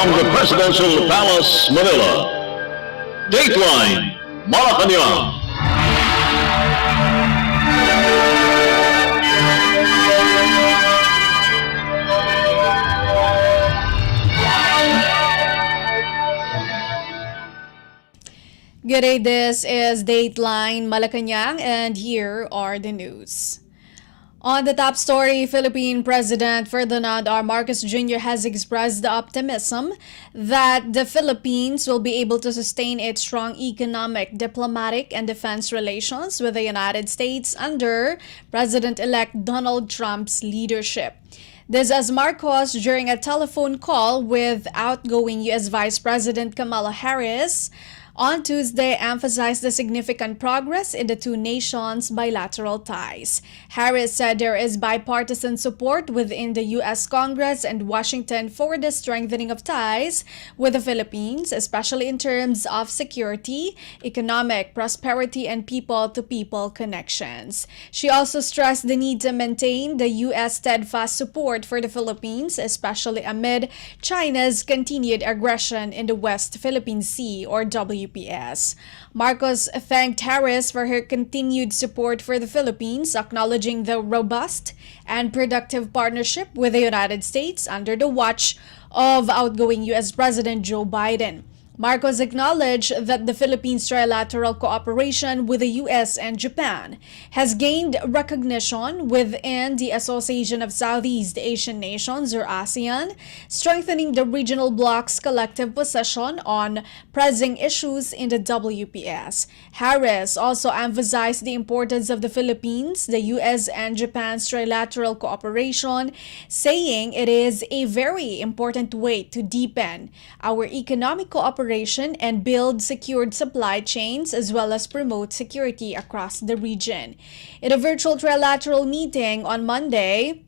from the Presidential Palace, Manila, Dateline Malacañang. Good day, this is Dateline Malacañang, and here are the news. On the top story, Philippine President Ferdinand R. Marcos Jr. has expressed the optimism that the Philippines will be able to sustain its strong economic, diplomatic, and defense relations with the United States under President-elect Donald Trump's leadership. This as Marcos, during a telephone call with outgoing U.S. Vice President Kamala Harris, on Tuesday, emphasized the significant progress in the two nations' bilateral ties. Harris said there is bipartisan support within the U.S. Congress and Washington for the strengthening of ties with the Philippines, especially in terms of security, economic prosperity, and people-to-people connections. She also stressed the need to maintain the U.S. steadfast support for the Philippines, especially amid China's continued aggression in the West Philippine Sea, or WPS. Marcos thanked Harris for her continued support for the Philippines, acknowledging the robust and productive partnership with the United States under the watch of outgoing U.S. President Joe Biden. Marcos acknowledged that the Philippines' trilateral cooperation with the U.S. and Japan has gained recognition within the Association of Southeast Asian Nations, or ASEAN, strengthening the regional bloc's collective position on pressing issues in the WPS. Harris also emphasized the importance of the Philippines, the U.S., and Japan's trilateral cooperation, saying it is a very important way to deepen our economic cooperation and build secured supply chains, as well as promote security across the region. In a virtual trilateral meeting on Monday,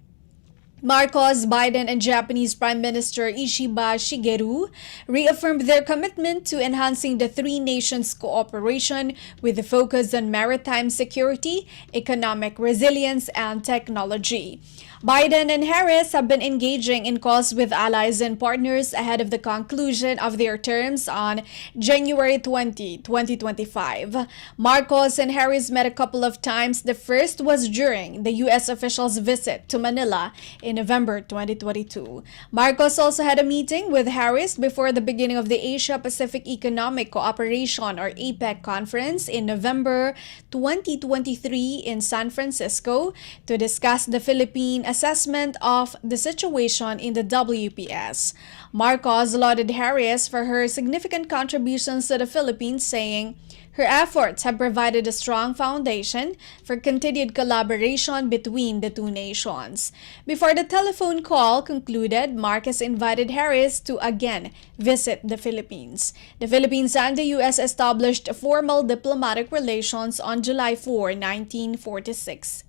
Marcos, Biden, and Japanese Prime Minister Ishiba Shigeru reaffirmed their commitment to enhancing the three nations' cooperation with a focus on maritime security, economic resilience, and technology. Biden and Harris have been engaging in calls with allies and partners ahead of the conclusion of their terms on January 20, 2025. Marcos and Harris met a couple of times. The first was during the U.S. officials' visit to Manila in November 2022. Marcos also had a meeting with Harris before the beginning of the Asia-Pacific Economic Cooperation, or APEC, conference in November 2023 in San Francisco to discuss the Philippine assessment of the situation in the WPS. Marcos lauded Harris for her significant contributions to the Philippines, saying her efforts have provided a strong foundation for continued collaboration between the two nations. Before the telephone call concluded, Marcos invited Harris to again visit the Philippines. The Philippines and the U.S. established formal diplomatic relations on July 4, 1946.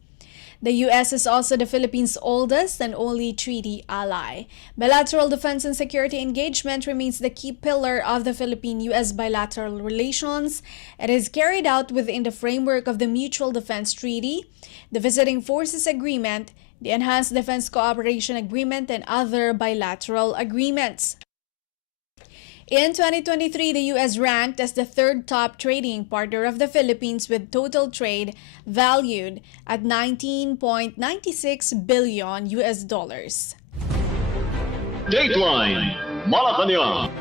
The U.S. is also the Philippines' oldest and only treaty ally. Bilateral defense and security engagement remains the key pillar of the Philippine-U.S. bilateral relations. It is carried out within the framework of the Mutual Defense Treaty, the Visiting Forces Agreement, the Enhanced Defense Cooperation Agreement, and other bilateral agreements. In 2023, the U.S. ranked as the third top trading partner of the Philippines, with total trade valued at $19.96 billion US dollars. Dateline Malacañang.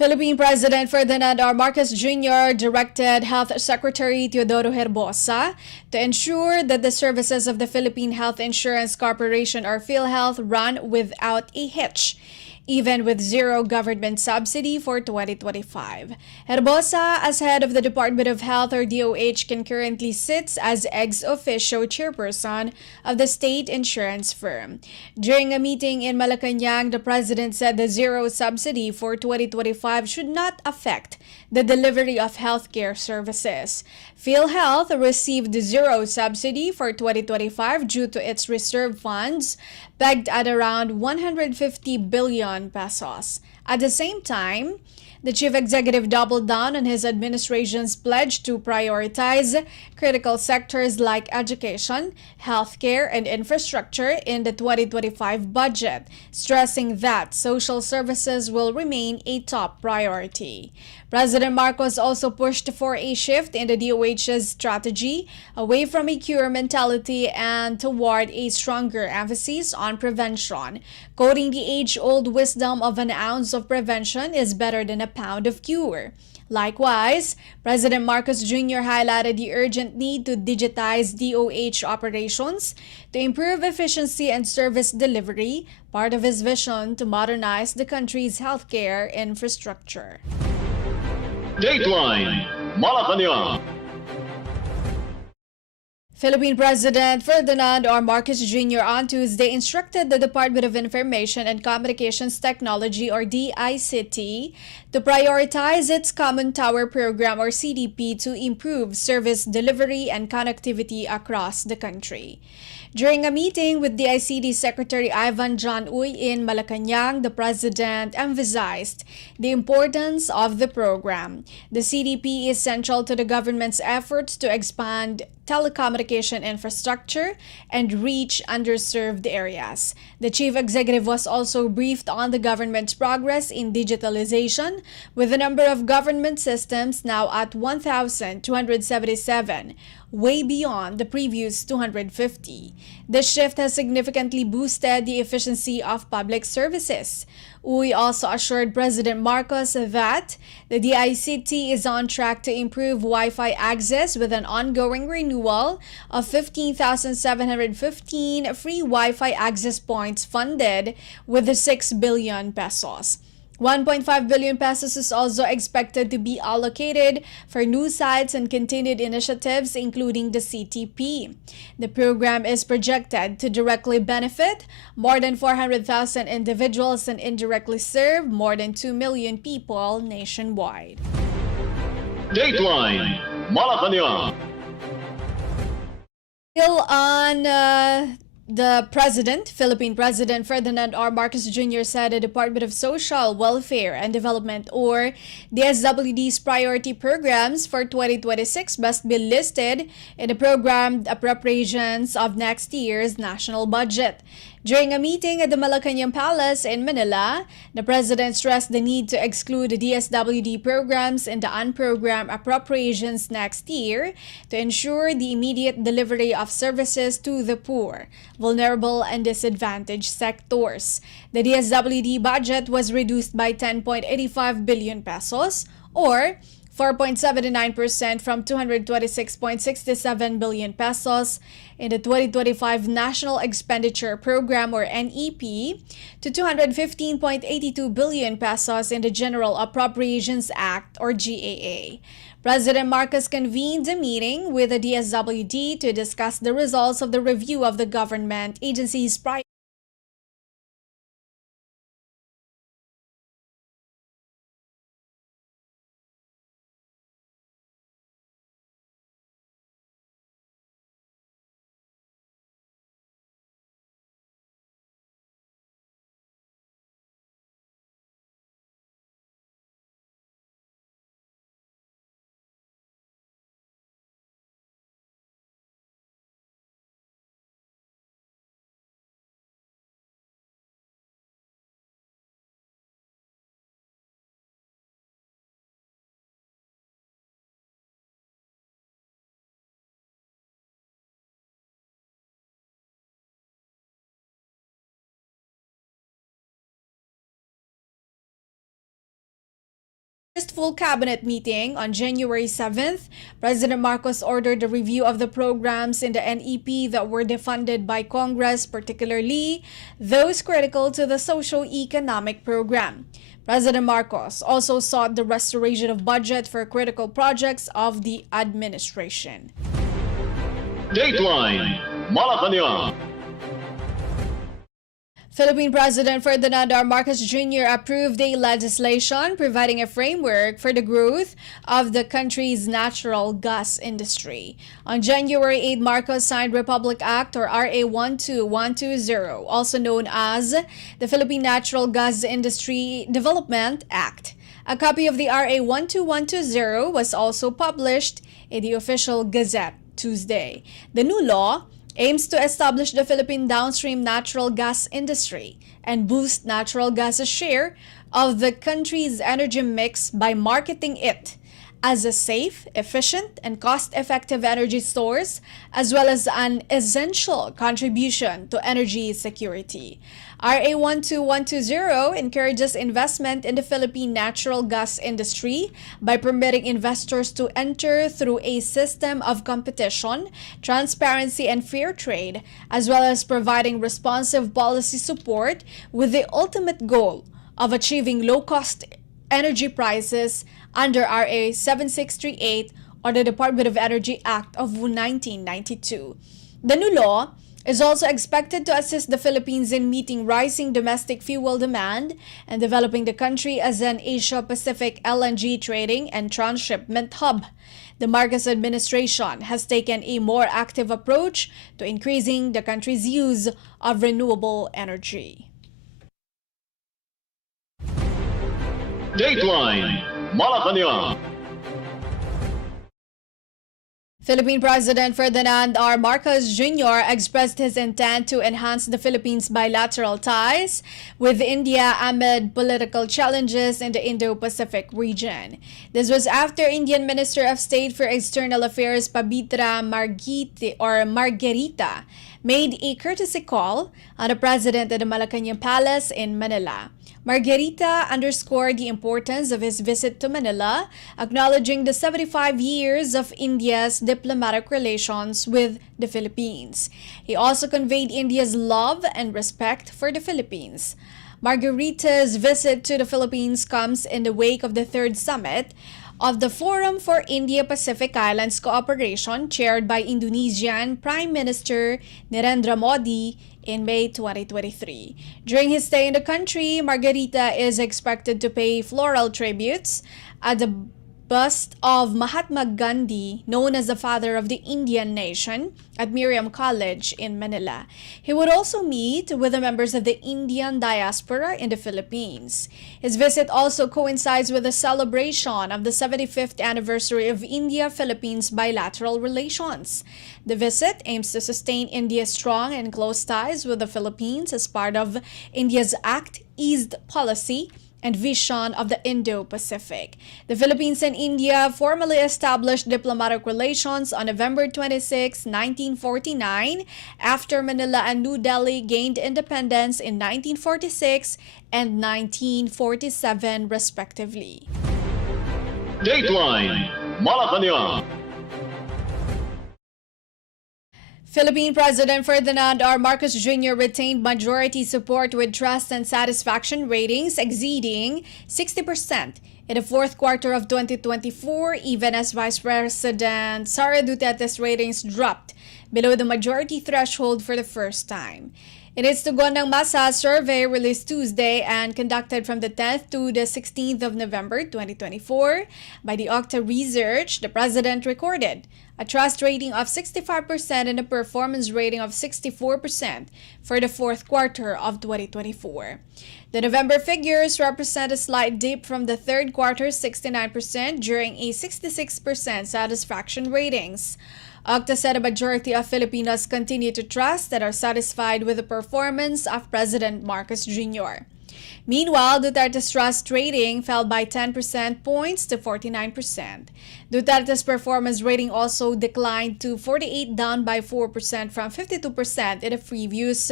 Philippine President Ferdinand R. Marcos Jr. directed Health Secretary Teodoro Herbosa to ensure that the services of the Philippine Health Insurance Corporation, or PhilHealth, run without a hitch, even with zero government subsidy for 2025. Herbosa, as head of the Department of Health, or DOH, concurrently sits as ex officio chairperson of the state insurance firm. During a meeting in Malacañang, the president said the zero subsidy for 2025 should not affect the delivery of healthcare services. PhilHealth received zero subsidy for 2025 due to its reserve funds pegged at around 150 billion pesos. At the same time, The chief executive doubled down on his administration's pledge to prioritize critical sectors like education, healthcare, and infrastructure in the 2025 budget, stressing that social services will remain a top priority. President Marcos also pushed for a shift in the DOH's strategy away from a cure mentality and toward a stronger emphasis on prevention, quoting the age-old wisdom of an ounce of prevention is better than a pound of cure. Likewise, President Marcos Jr. highlighted the urgent need to digitize DOH operations to improve efficiency and service delivery, part of his vision to modernize the country's healthcare infrastructure. Dateline Malacañang. Philippine President Ferdinand R. Marcos Jr. on Tuesday instructed the Department of Information and Communications Technology or DICT to prioritize its Common Tower Program or CDP to improve service delivery and connectivity across the country. During a meeting with DICT Secretary Ivan John Uy in Malacañang, the President emphasized the importance of the program. The CDP is central to the government's efforts to expand telecommunication infrastructure and reach underserved areas. The chief executive was also briefed on the government's progress in digitalization, with the number of government systems now at 1,277, way beyond the previous 250. This shift has significantly boosted the efficiency of public services. Uy also assured President Marcos that the DICT is on track to improve Wi-Fi access with an ongoing renewal of 15,715 free Wi-Fi access points funded with 6 billion pesos. 1.5 billion pesos is also expected to be allocated for new sites and continued initiatives, including the CTP. The program is projected to directly benefit more than 400,000 individuals and indirectly serve more than 2 million people nationwide. Dateline Malacañang. Still on the Philippine President Ferdinand R. Marcos Jr. said the Department of Social Welfare and Development or DSWD's priority programs for 2026 must be listed in the programmed appropriations of next year's national budget. During a meeting at the Malacañang Palace in Manila, the President stressed the need to exclude the DSWD programs in the unprogrammed appropriations next year to ensure the immediate delivery of services to the poor, vulnerable, and disadvantaged sectors. The DSWD budget was reduced by 10.85 billion pesos or 4.79% from 226.67 billion pesos in the 2025 National Expenditure Program or NEP to 215.82 billion pesos in the General Appropriations Act or GAA. President Marcos convened a meeting with the DSWD to discuss the results of the review of the government agency's priorities. Full cabinet meeting on January 7th, President Marcos ordered a review of the programs in the NEP that were defunded by Congress, particularly those critical to the socio-economic program. President Marcos also sought the restoration of budget for critical projects of the administration. Dateline Malacañang. Philippine President Ferdinand R. Marcos Jr. approved a legislation providing a framework for the growth of the country's natural gas industry. On January 8, Marcos signed Republic Act or RA 12120, also known as the Philippine Natural Gas Industry Development Act. A copy of the RA 12120 was also published in the official Gazette Tuesday. The new law aims to establish the Philippine downstream natural gas industry and boost natural gas's share of the country's energy mix by marketing it as a safe, efficient, and cost-effective energy source, as well as an essential contribution to energy security. RA 12120 encourages investment in the Philippine natural gas industry by permitting investors to enter through a system of competition, transparency, and fair trade, as well as providing responsive policy support with the ultimate goal of achieving low-cost energy prices under RA 7638 or the Department of Energy Act of 1992. The new law is also expected to assist the Philippines in meeting rising domestic fuel demand and developing the country as an Asia-Pacific LNG trading and transshipment hub. The Marcos administration has taken a more active approach to increasing the country's use of renewable energy. Dateline Malacañang. Philippine President Ferdinand R. Marcos Jr. expressed his intent to enhance the Philippines' bilateral ties with India amid political challenges in the Indo-Pacific region. This was after Indian Minister of State for External Affairs Pabitra Margarita made a courtesy call on the President at the Malacañang Palace in Manila. Margarita underscored the importance of his visit to Manila, acknowledging the 75 years of India's diplomatic relations with the Philippines. He also conveyed India's love and respect for the Philippines. Margarita's visit to the Philippines comes in the wake of the third summit of the Forum for India-Pacific Islands Cooperation chaired by Indonesian Prime Minister Narendra Modi in May 2023. During his stay in the country, Margarita is expected to pay floral tributes at the bust of Mahatma Gandhi, known as the father of the Indian nation, at Miriam College in Manila. He would also meet with the members of the Indian diaspora in the Philippines. His visit also coincides with the celebration of the 75th anniversary of India-Philippines bilateral relations. The visit aims to sustain India's strong and close ties with the Philippines as part of India's Act East policy and vision of the Indo-Pacific. The Philippines and India formally established diplomatic relations on November 26, 1949, after Manila and New Delhi gained independence in 1946 and 1947, respectively. Dateline Malacañang. Philippine President Ferdinand R. Marcos Jr. retained majority support with trust and satisfaction ratings exceeding 60% in the fourth quarter of 2024, even as Vice President Sara Duterte's ratings dropped below the majority threshold for the first time. In its Tugon ng Masa survey released Tuesday and conducted from the 10th to the 16th of November 2024 by the Octa Research, the President recorded a trust rating of 65% and a performance rating of 64% for the fourth quarter of 2024. The November figures represent a slight dip from the third quarter's 69% during a 66% satisfaction ratings. Octa said a majority of Filipinos continue to trust and are satisfied with the performance of President Marcos Jr. Meanwhile, Duterte's trust rating fell by 10% points to 49%. Duterte's performance rating also declined to 48, down by 4% from 52% in the previous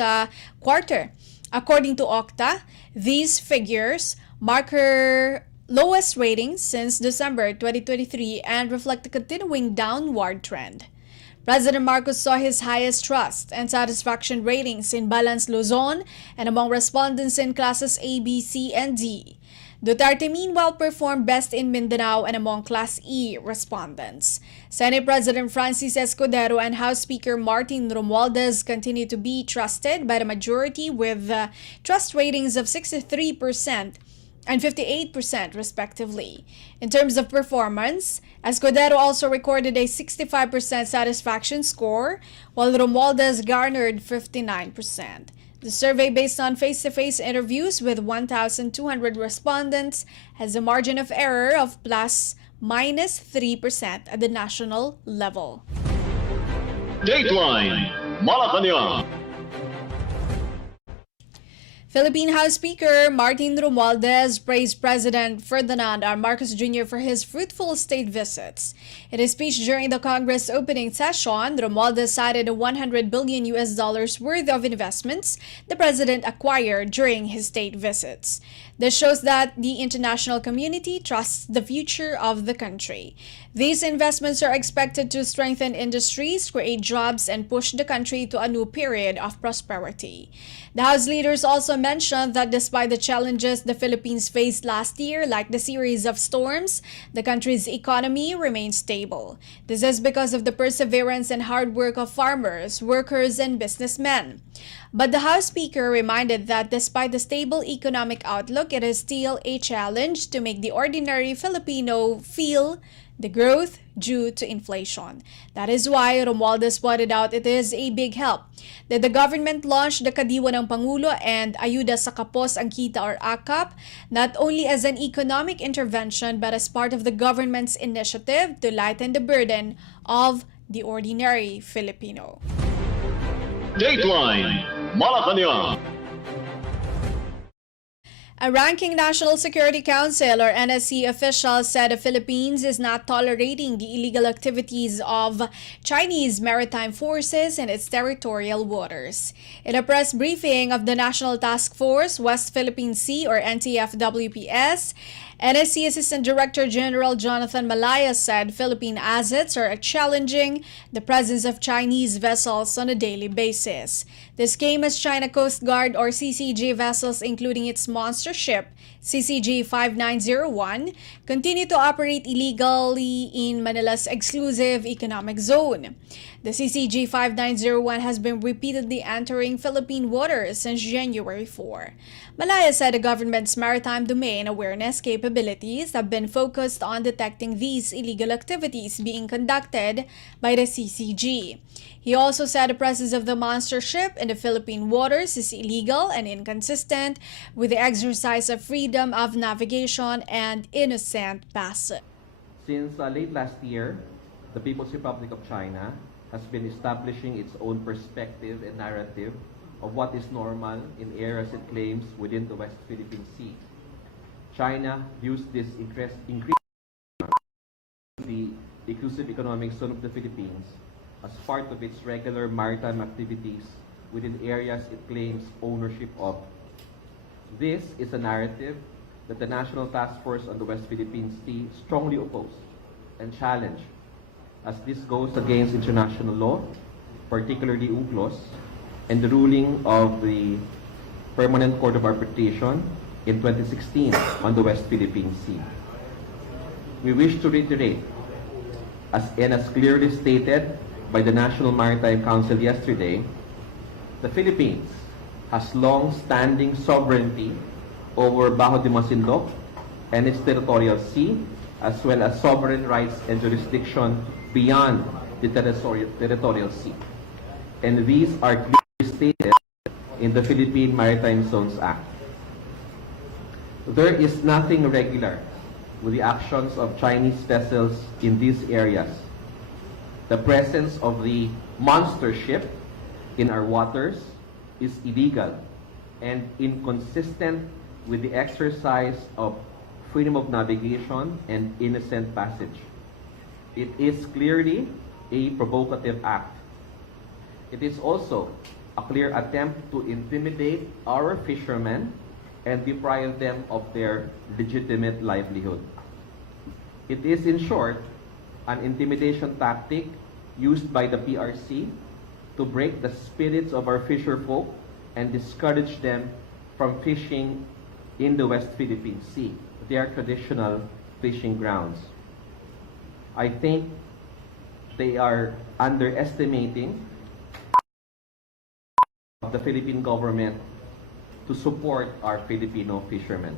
quarter. According to Octa, these figures mark her lowest ratings since December 2023 and reflect a continuing downward trend. President Marcos saw his highest trust and satisfaction ratings in Balance Luzon and among respondents in classes A, B, C, and D. Duterte meanwhile performed best in Mindanao and among Class E respondents. Senate President Francis Escudero and House Speaker Martin Romualdez continue to be trusted by the majority with trust ratings of 63% and 58% respectively. In terms of performance, Escudero also recorded a 65% satisfaction score, while Romualdez garnered 59%. The survey, based on face-to-face interviews with 1,200 respondents, has a margin of error of ±3% at the national level. Dateline Malacañang. Philippine House Speaker Martin Romualdez praised President Ferdinand R. Marcos Jr. for his fruitful state visits. In his speech during the Congress opening session, Romualdez cited the $100 billion worth of investments the president acquired during his state visits. This shows that the international community trusts the future of the country. These investments are expected to strengthen industries, create jobs, and push the country to a new period of prosperity. The House leaders also mentioned that despite the challenges the Philippines faced last year, like the series of storms, the country's economy remains stable. This is because of the perseverance and hard work of farmers, workers, and businessmen. But the House Speaker reminded that despite the stable economic outlook, it is still a challenge to make the ordinary Filipino feel the growth due to inflation. That is why Romualdez pointed out it is a big help that the government launched the Kadiwa ng Pangulo and Ayuda sa Kapos ang Kita or AKAP, not only as an economic intervention but as part of the government's initiative to lighten the burden of the ordinary Filipino. Dateline Malacañang. A ranking National Security Council or NSC official said the Philippines is not tolerating the illegal activities of Chinese maritime forces in its territorial waters. In a press briefing of the National Task Force West Philippine Sea or NTF-WPS, NSC Assistant Director General Jonathan Malaya said Philippine assets are challenging the presence of Chinese vessels on a daily basis. This came as China Coast Guard or CCG vessels, including its monster ship CCG 5901, continue to operate illegally in Manila's exclusive economic zone. The CCG 5901 has been repeatedly entering Philippine waters since January 4. Malaya said the government's maritime domain awareness capabilities have been focused on detecting these illegal activities being conducted by the CCG. He also said the presence of the monster ship in the Philippine waters is illegal and inconsistent with the exercise of freedom of navigation and innocent passage. Since late last year, the People's Republic of China has been establishing its own perspective and narrative of what is normal in areas it claims within the West Philippine Sea. China views this increase the exclusive economic zone of the Philippines as part of its regular maritime activities within areas it claims ownership of. This is a narrative that the National Task Force on the West Philippine Sea strongly oppose and challenge, as this goes against international law, particularly UNCLOS, and the ruling of the Permanent Court of Arbitration in 2016 on the West Philippine Sea. We wish to reiterate, as clearly stated by the National Maritime Council yesterday, the Philippines has long-standing sovereignty over Bajo de Masinloc and its territorial sea, as well as sovereign rights and jurisdiction beyond the territorial sea. And these are clearly stated in the Philippine Maritime Zones Act. There is nothing irregular with the actions of Chinese vessels in these areas. The presence of the monster ship in our waters is illegal and inconsistent with the exercise of freedom of navigation and innocent passage. It is clearly a provocative act. It is also a clear attempt to intimidate our fishermen and deprive them of their legitimate livelihood. It is, in short, an intimidation tactic used by the PRC to break the spirits of our fisherfolk and discourage them from fishing in the West Philippine Sea, their traditional fishing grounds. I think they are underestimating the Philippine government to support our Filipino fishermen.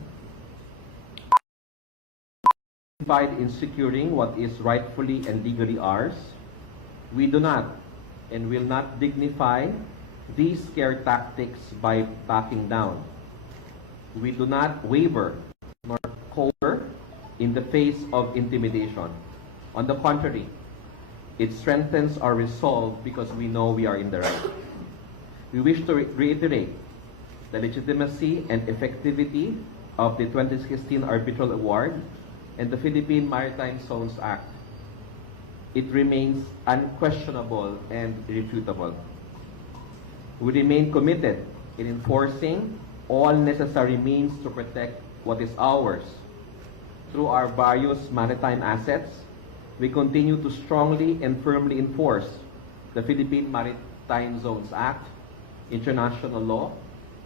In securing what is rightfully and legally ours, we do not and will not dignify these scare tactics by backing down. We do not waver nor cower in the face of intimidation. On the contrary, it strengthens our resolve because we know we are in the right. We wish to reiterate the legitimacy and effectivity of the 2016 Arbitral Award and the Philippine Maritime Zones Act. It remains unquestionable and irrefutable. We remain committed in enforcing all necessary means to protect what is ours. Through our various maritime assets, we continue to strongly and firmly enforce the Philippine Maritime Zones Act, international law,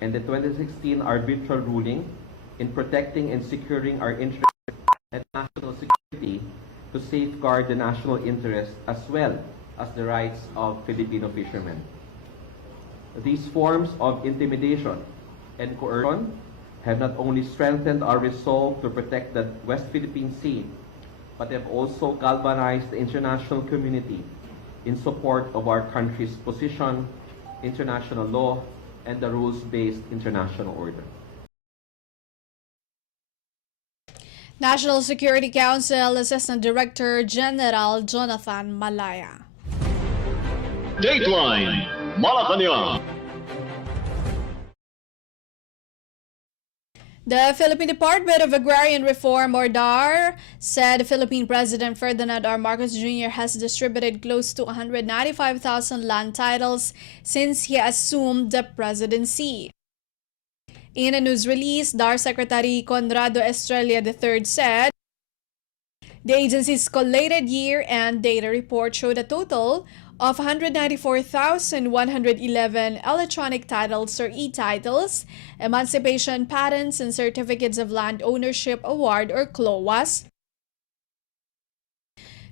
and the 2016 arbitral ruling in protecting and securing our interests and national security to safeguard the national interest as well as the rights of Filipino fishermen. These forms of intimidation and coercion have not only strengthened our resolve to protect the West Philippine Sea, but have also galvanized the international community in support of our country's position, international law, and the rules-based international order. National Security Council Assistant Director General Jonathan Malaya. Dateline Malacañang. The Philippine Department of Agrarian Reform, or DAR, said Philippine President Ferdinand R. Marcos Jr. has distributed close to 195,000 land titles since he assumed the presidency. In a news release, DAR Secretary Conrado Estrella III said, the agency's collated year-end data report showed a total of 194,111 electronic titles or e-titles, emancipation patents, and certificates of land ownership award or CLOAS,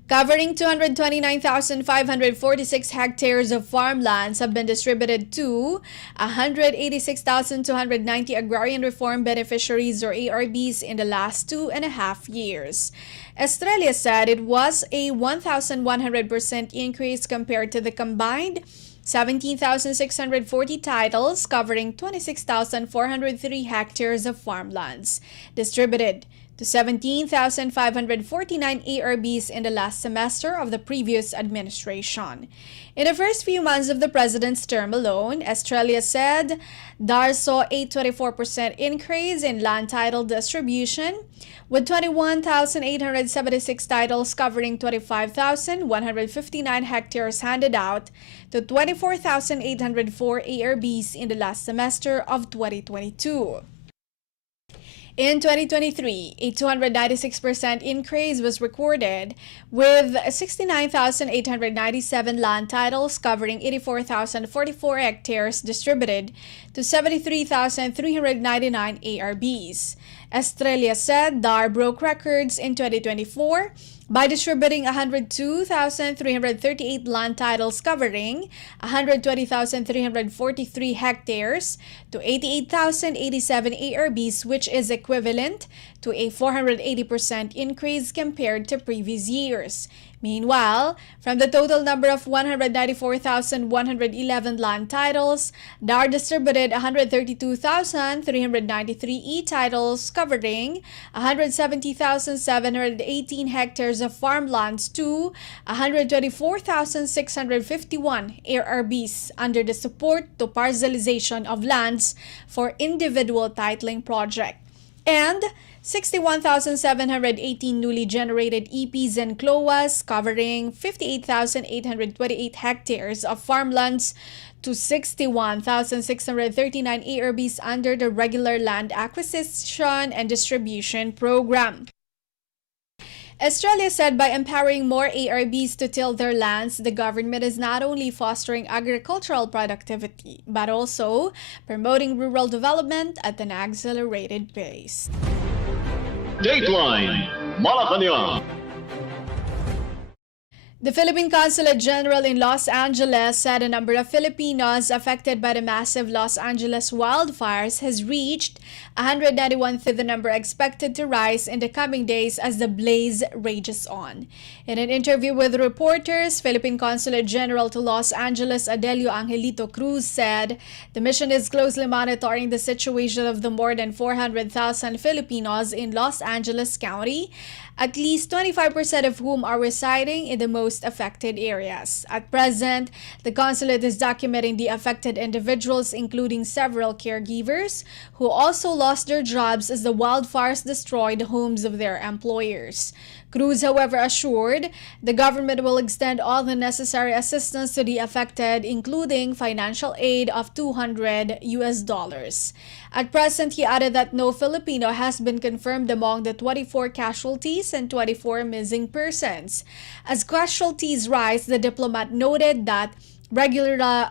covering 229,546 hectares of farmlands have been distributed to 186,290 agrarian reform beneficiaries or ARBs in the last 2.5 years. Estrella said it was a 1,100% increase compared to the combined 17,640 titles covering 26,403 hectares of farmlands distributed to 17,549 ARBs in the last semester of the previous administration. In the first few months of the president's term alone, Estrella said DAR saw a 24% increase in land title distribution, with 21,876 titles covering 25,159 hectares handed out to 24,804 ARBs in the last semester of 2022. In 2023, a 296% increase was recorded, with 69,897 land titles covering 84,044 hectares distributed to 73,399 ARBs. Estrella said DAR broke records in 2024 by distributing 102,338 land titles covering 120,343 hectares to 88,087 ARBs, which is equivalent to a 480% increase compared to previous years. Meanwhile, from the total number of 194,111 land titles, DAR distributed 132,393 e-titles covering 170,718 hectares of farmlands to 124,651 ARBs under the Support to Parcelization of Lands for Individual Titling Project, and 61,718 newly generated EPs and CLOAs covering 58,828 hectares of farmlands to 61,639 ARBs under the Regular Land Acquisition and Distribution Program. Estrella said by empowering more ARBs to till their lands, the government is not only fostering agricultural productivity, but also promoting rural development at an accelerated pace. Dateline Malacañang. The Philippine Consulate General in Los Angeles said a number of Filipinos affected by the massive Los Angeles wildfires has reached 191, with the number expected to rise in the coming days as the blaze rages on. In an interview with reporters, Philippine Consulate General to Los Angeles Adelio Angelito Cruz said the mission is closely monitoring the situation of the more than 400,000 Filipinos in Los Angeles County, at least 25% of whom are residing in the most affected areas. At present, the consulate is documenting the affected individuals, including several caregivers who also lost their jobs as the wildfires destroyed the homes of their employers. Cruz, however, assured the government will extend all the necessary assistance to the affected, including financial aid of $200. At present, he added that no Filipino has been confirmed among the 24 casualties and 24 missing persons. As casualties rise, the diplomat noted that regular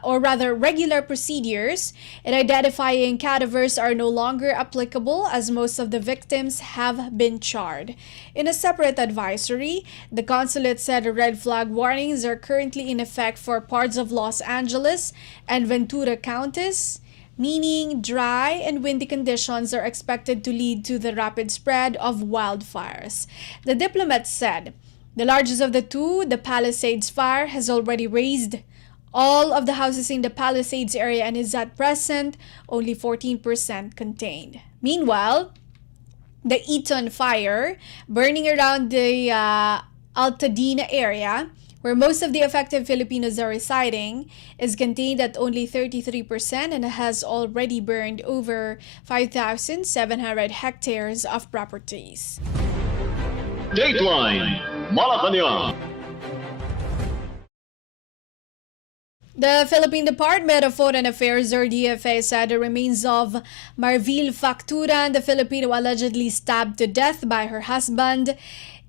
procedures in identifying cadavers are no longer applicable as most of the victims have been charred. In a separate advisory, the consulate said red flag warnings are currently in effect for parts of Los Angeles and Ventura counties, meaning dry and windy conditions are expected to lead to the rapid spread of wildfires. The diplomat said the largest of the two, the Palisades fire, has already razed all of the houses in the Palisades area and is at present only 14% contained. Meanwhile, the Eaton fire, burning around the Altadena area, where most of the affected Filipinos are residing, is contained at only 33% and has already burned over 5,700 hectares of properties. Dateline Malacañang. The Philippine Department of Foreign Affairs, or DFA, said the remains of Marvil Facturan, the Filipino allegedly stabbed to death by her husband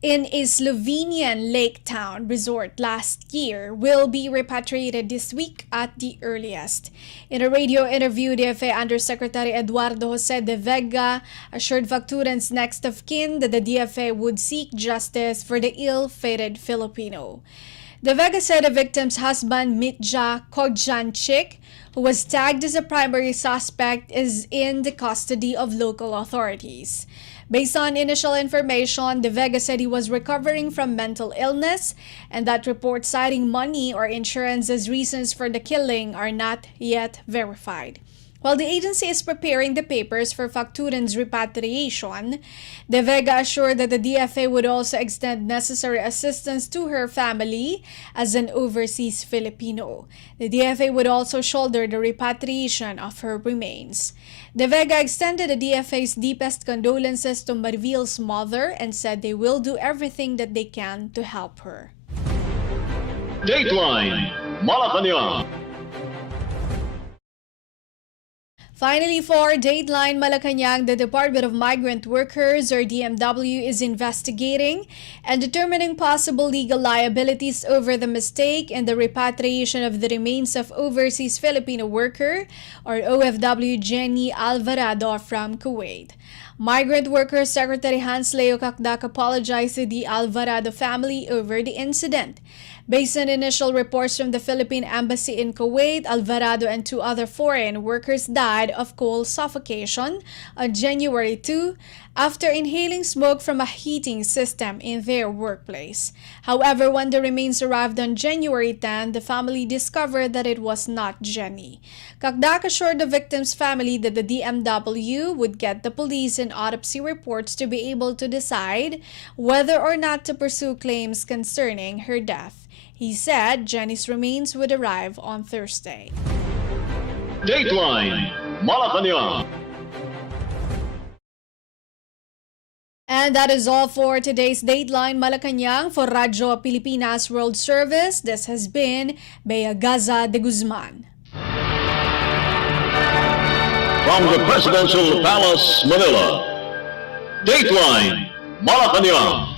in a Slovenian lake town resort last year, will be repatriated this week at the earliest. In a radio interview, DFA Undersecretary Eduardo Jose de Vega assured Facturan's next of kin that the DFA would seek justice for the ill-fated Filipino. De Vega said the victim's husband, Mitja Kodjanchik, who was tagged as a primary suspect, is in the custody of local authorities. Based on initial information, De Vega said he was recovering from mental illness and that reports citing money or insurance as reasons for the killing are not yet verified. While the agency is preparing the papers for Facturan's repatriation, De Vega assured that the DFA would also extend necessary assistance to her family as an overseas Filipino. The DFA would also shoulder the repatriation of her remains. De Vega extended the DFA's deepest condolences to Marvil's mother and said they will do everything that they can to help her. Dateline Malacañang. Finally, for Dateline Malacañang, the Department of Migrant Workers, or DMW, is investigating and determining possible legal liabilities over the mistake in the repatriation of the remains of overseas Filipino worker, or OFW, Jenny Alvarado from Kuwait. Migrant Workers Secretary Hans Leo Kakdak apologized to the Alvarado family over the incident. Based on initial reports from the Philippine Embassy in Kuwait, Alvarado and two other foreign workers died of coal suffocation on January 2 after inhaling smoke from a heating system in their workplace. However, when the remains arrived on January 10, the family discovered that it was not Jenny. Kakdak assured the victim's family that the DMW would get the police and autopsy reports to be able to decide whether or not to pursue claims concerning her death. He said Jenny's remains would arrive on Thursday. Dateline Malacañang. And that is all for today's Dateline Malacañang. For Radyo Pilipinas World Service, this has been Bea Gaza-de Guzman. From the Presidential Palace, Manila, Dateline Malacañang.